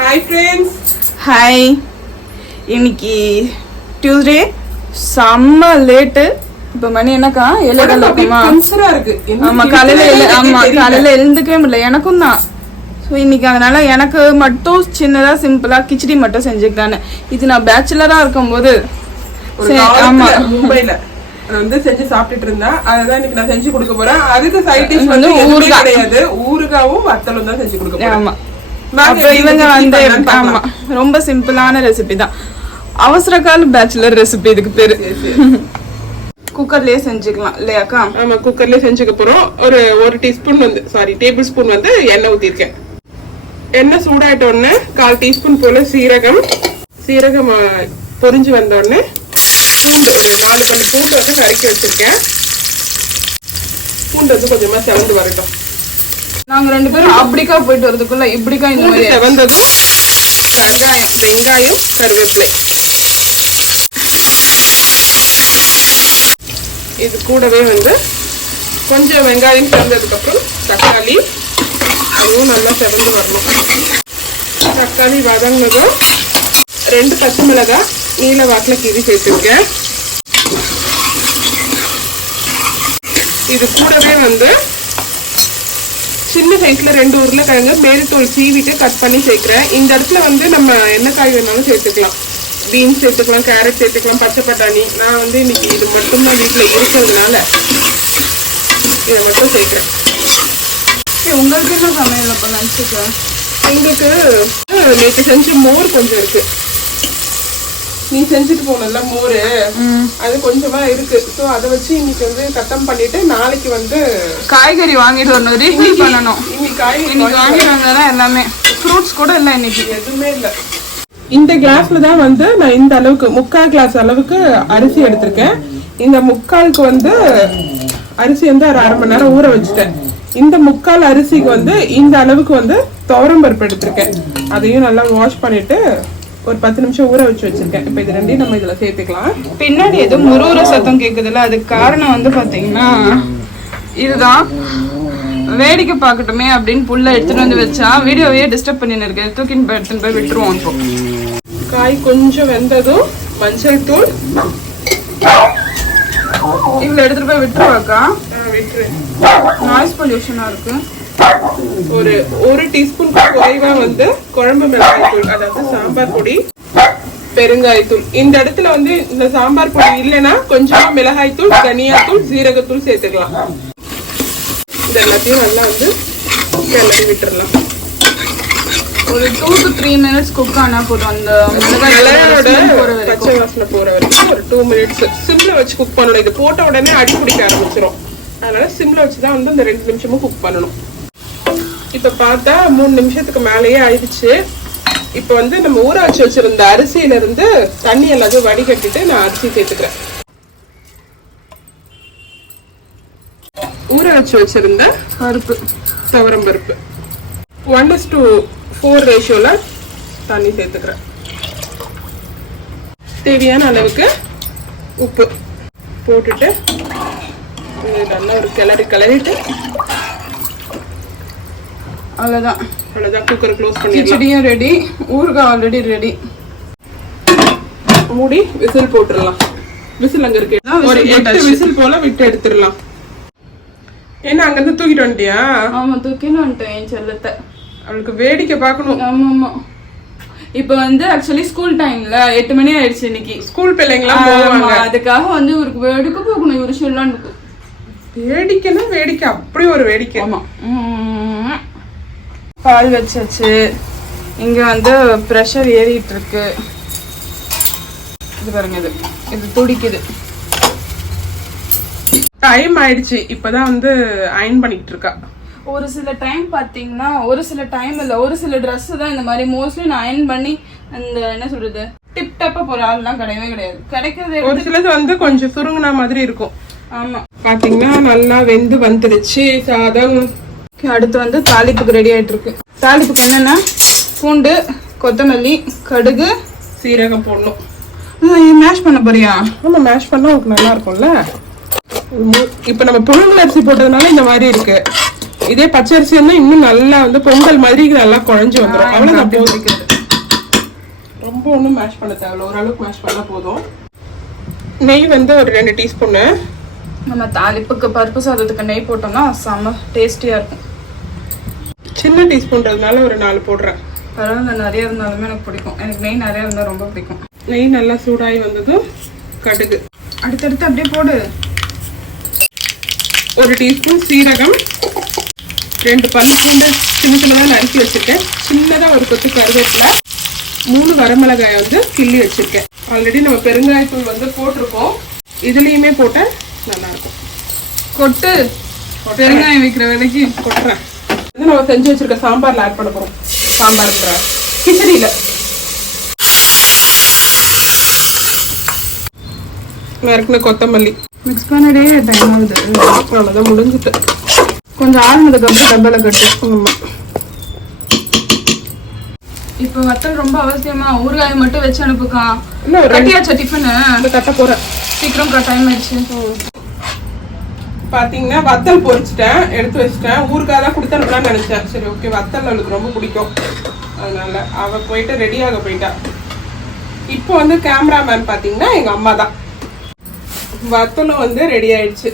Hi friends. Hi. இன்னைக்கு Tuesday, செம்ம late. இப்போ மணி என்னக்கா 7:00 இருக்குமா? ஆமா, காலையில எழுந்துக்கவே முடியல. எனக்கும் தான். ஸோ இன்னைக்கு அதனால எனக்கு மட்டும் சின்னதா சிம்பிளா கிச்சடி மட்டும் செஞ்சுக்கிட்டானே. இது நான் பேச்சுலரா இருக்கும்போது மும்பைல வந்து செஞ்சு சாப்பிட்டுட்டு இருந்தேன். அதான் இன்னைக்கு நான் செஞ்சு கொடுக்க போறேன். அதுக்கு சைட் டிஷ் வந்து ஊறுகாய் கிடையாது, ஊறுகாவும் வத்தலும் தான் செஞ்சு கொடுக்க போறேன். ஆமா, அப்புறம் இவங்க வந்து ஆமா ரொம்ப சிம்பிளான ரெசிபி தான். அவசர கால பேச்சுலர் ரெசிபி இதுக்கு பேரு. குக்கர்லயே செஞ்சுக்கலாம் இல்லையாக்கா? ஆமா, குக்கர்லயே செஞ்சுக்க போறோம். ஒரு டீஸ்பூன் வந்து டேபிள் ஸ்பூன் வந்து எண்ணெய் ஊத்திருக்கேன். எண்ணெய் சூடாயிட்ட உடனே 1/4 டீஸ்பூன் போல சீரகம் பொரிஞ்சு வந்த உடனே பூண்டு, ஒரு 4 பல்லு பூண்டு வந்து கறக்கி வச்சிருக்கேன். பூண்டு வந்து கொஞ்சமா செவந்து வரட்டும். நாங்க 2 பேரும் அப்படிக்கா போயிட்டு வரதுக்குள்ள இப்படிக்கா இந்த மாதிரி செவந்ததும் வெங்காயம் கருவேப்பிலை இது கூடவே வந்து கொஞ்சம் வெங்காயம் செவந்ததுக்கு அப்புறம் தக்காளி, அதுவும் நல்லா செவந்து வரணும். தக்காளி வதங்கினதும் 2 பச்சை மிளகாய் நீல வாக்கில் கீரி சேர்த்துருக்கேன். இது கூடவே வந்து சின்ன சைஸ்ல 2 உருளைக்கிழங்கு மேல்தோல் சீவிட்டு கட் பண்ணி சேர்க்கிறேன். இந்த இடத்துல வந்து நம்ம என்ன காய் வேணாலும் சேர்த்துக்கலாம். பீன்ஸ் சேர்த்துக்கலாம், கேரட் சேர்த்துக்கலாம், பச்சை பட்டாணி. நான் வந்து இன்னைக்கு இது மட்டும்தான் வீட்டில் இருக்கிறதுனால இதை மட்டும் சேர்க்கிறேன். உங்களுக்கு என்ன சமையல் அப்போ லஞ்சுக்கு? எங்களுக்கு நேற்று செஞ்ச மோர் கொஞ்சம் இருக்கு. நீ செஞ்சுட்டு போனல மோர், அது கொஞ்சமா இருக்கு. ஸோ அதை வச்சு இன்னைக்கு வந்து கட்டம் பண்ணிட்டு நாளைக்கு வந்து காய்கறி வாங்கிட்டு வரணும், ரீஃபில் பண்ணணும். இன்னைக்கு காய்கறி வாங்கிட்டு வந்தா எல்லாமே ஃப்ரூட்ஸ் கூட இல்லை, இன்னைக்கு எதுவுமே இல்லை. இந்த கிளாஸ்ல தான் வந்து நான் இந்த அளவுக்கு 3/4 கிளாஸ் அளவுக்கு அரிசி எடுத்திருக்கேன். இந்த 3/4க்கு வந்து அரிசி வந்து ஒரு 1/2 மணி நேரம் ஊற வச்சுட்டேன். இந்த 3/4 அரிசிக்கு வந்து இந்த அளவுக்கு வந்து துவரம் பருப்பு எடுத்திருக்கேன். அதையும் நல்லா வாஷ் பண்ணிட்டு ஒரு 10 நிமிஷம் ஊற வச்சிருக்கேன். இப்போ இது ரெண்டையும் நம்ம இதுல சேர்த்துக்கலாம். பின்னாடி ஏதோ முறுமுறு சத்தம் கேக்குதுல்ல, அதுக்கு காரணம் வந்து பாத்தீங்கன்னா இதுதான். வேடிக்கை பார்க்கட்டுமே அப்படின்னு புல்ல எடுத்துட்டு வந்து வச்சா வீடியோவையே டிஸ்டர்ப் பண்ணின்னு இருக்கேன். தூக்கின்னு எடுத்துன்னு போய் விட்டுருவோம். இப்போ காய் கொஞ்சம் வெந்ததும் மஞ்சள் தூள் இவ்வளவு எடுத்துட்டு போய் விட்டுருவாக்கா? விட்டுருவேன். நாய்ஸ் பொல்யூஷனா இருக்கு. ஒரு டீஸ்பூன் குறைவா வந்து குழம்பு மிளகாய் தூள், அதாவது சாம்பார் பொடி, பெருங்காயத்தூள். இந்த இடத்துல வந்து இந்த சாம்பார் பொடி இல்லைன்னா கொஞ்சமா மிளகாய் தூள், தனியாத்தூள், சீரகத்தூள் சேர்த்துக்கலாம். இது எல்லாத்தையும் நல்லா வந்து கிளறி விட்டுறலாம். ஒரு 2 to 3 minutes குக் ஆனா போதும். அந்த மிளகாயோட பச்சை வாசனை போற வரைக்கும் ஒரு 2 minutes சிம்ல வச்சு குக் பண்ணணும். இது போட்ட உடனே அடி பிடிக்க ஆரம்பிச்சிடும். அதனால சிம்ல வச்சுதான் வந்து இந்த 2 நிமிஷமும் குக் பண்ணணும். இப்ப பார்த்தா 3 நிமிஷத்துக்கு மேலேயே ஆயிடுச்சு. இப்ப வந்து நம்ம ஊற வச்சு வச்சிருந்த அரிசியில இருந்து தண்ணி எல்லாத்தையும் வடிகட்டிட்டு நான் அரிசி சேர்த்துக்கிறேன். ஊற வச்சு வச்சிருந்த பருப்பு, துவரம் பருப்பு 1:4 ரேஷியோல தண்ணி சேர்த்துக்கிறேன். தேவையான அளவுக்கு உப்பு போட்டுட்டு நல்லா ஒரு கிளறிட்டு அவ்வளவுதான். குக்கர் க்ளோஸ் பண்ணி கிச்சடியும் ரெடி, ஊறுகாய் ஆல்ரெடி ரெடி. மூடி விசில் போட்டுடலாம். விசில் அங்க இருக்கு, ஒரு 8 விசில் போல விட்டு எடுத்துடலாம். ஏன்னா அங்க இருந்து தூக்கிட்டு வந்துட்டியா? ஆமா, தூக்கிட்டு வந்துட்டேன் என் செல்லத்தை. அவளுக்கு வேடிக்கை பார்க்கணும். ஆமா. இப்ப வந்து ஆக்சுவலி ஸ்கூல் டைம்ல 8 மணி ஆயிடுச்சு. இன்னைக்கு ஸ்கூல் பிள்ளைங்களாம் போவாங்க. அதுக்காக வந்து இவருக்கு வேடிக்கை போகணும். இவரு சொல்லலாம் வேடிக்கைன்னா வேடிக்கை, அப்படி ஒரு வேடிக்கை. ஆமா. பால் வச்சாச்சு. இங்க வந்து ப்ரெஷர் ஏறிட்டு இருக்கு. இது பாருங்க, இது துடிக்குது. டைம் ஆயிடுச்சு. இப்பதான் வந்து அயன் பண்ணிட்டு இருக்கா. ஒரு சில டைம் பாத்தீங்கன்னா, ஒரு சில டைம் இல்ல, ஒரு சில ட்ரெஸ் தான் இந்த மாதிரி மோஸ்ட்லி நான் அயன் பண்ணி அந்த என்ன சொல்றது டிப் டாப்பா போற ஆள்லாம் கிடையவே கிடையாது. கிடைக்கிறது ஒரு சிலது வந்து கொஞ்சம் சுருங்கின மாதிரி இருக்கும். ஆமா, பாத்தீங்கன்னா நல்லா வெந்து வந்துருச்சு சாதம். அடுத்து வந்து தாளிப்புக்கு ரெடி ஆயிட்டு இருக்கு. தாளிப்புக்கு என்னன்னா பூண்டு, கொத்தமல்லி, கடுகு, சீரகம் போடணும். மேஷ் பண்ண போறியா? ஆமா, மேஷ் பண்ணா உங்களுக்கு நல்லா இருக்கும்ல. இப்ப நம்ம புழுங்கல் அரிசி போட்டதுனால இந்த மாதிரி இருக்கு. இதே பச்சை அரிசி வந்து இன்னும் நல்லா வந்து பொங்கல் மாதிரி நல்லா குழஞ்சு வந்துடும். அவ்வளவுதான். ரொம்ப ஒன்றும் மேஷ் பண்ண தேவையில்ல, ஓரளவுக்கு மேஷ் பண்ணால் போதும். நெய் வந்து ஒரு 2 டீஸ்பூனு. நம்ம தாளிப்புக்கு பருப்பு சாதத்துக்கு நெய் போட்டோம்னா செம்ம டேஸ்டியாக இருக்கும். சின்ன டீஸ்பூன்றதுனால ஒரு 4 போடுறேன். பரவாயில்ல, நிறைய இருந்தாலுமே எனக்கு பிடிக்கும். எனக்கு நெய் நிறைய இருந்தால் ரொம்ப பிடிக்கும். நெய் நல்லா சூடாகி வந்ததும் கடுகு அடுத்தடுத்து அப்படியே போடு. 1 டீஸ்பூன் சீரகம், 2 பல்லு பூண்டு சின்ன சின்னதாக நறுக்கி வச்சுருக்கேன். சின்னதாக ஒரு கொத்து கருவேப்பிலை, 3 வரமிளகாயை வந்து கிள்ளி வச்சுருக்கேன். ஆல்ரெடி நம்ம பெருங்காயத்தூள் வந்து போட்டிருக்கோம், இதுலேயுமே போட்டால் நல்லாயிருக்கும். கொட்டு, பெருங்காயம் வைக்கிற வேலைக்கு கொட்டுறேன். இது நம்ம செஞ்சு வச்சுருக்க சாம்பாரில் ஆட் பண்ண போகிறோம். சாம்பார்ன்ற கிச்சடியில் நறுக்குன கொத்தமல்லி மிக்ஸ் பண்ணதே டைம் ஆகுது. அவ்வளோதான், முடிஞ்சுட்டு. கொஞ்சம் ஆறுனதுக்கப்புறம் டப்பாவில் கட்டு. ஆமாம். இப்போ வத்தல் ரொம்ப அவசியமா? ஊறுகாய் மட்டும் வச்சு அனுப்புக்கா. இல்லை, கட்டியாச்சா டிஃபனு? அந்த கட்ட போகிறேன். சீக்கிரம் டைம் ஆயிடுச்சு. பார்த்தீங்கன்னா வத்தல் பொரிச்சிட்டேன், எடுத்து வச்சிட்டேன். ஊறுகாய் தான் கொடுத்தனுப்பலான்னு நினச்சேன். சரி, ஓகே, வத்தல் அவளுக்கு ரொம்ப பிடிக்கும், அதனால அவள் போயிட்டு ரெடியாக போயிட்டா. இப்போ வந்து கேமராமேன் பார்த்தீங்கன்னா எங்கள் அம்மா தான். வத்தலும் வந்து ரெடி ஆயிடுச்சு.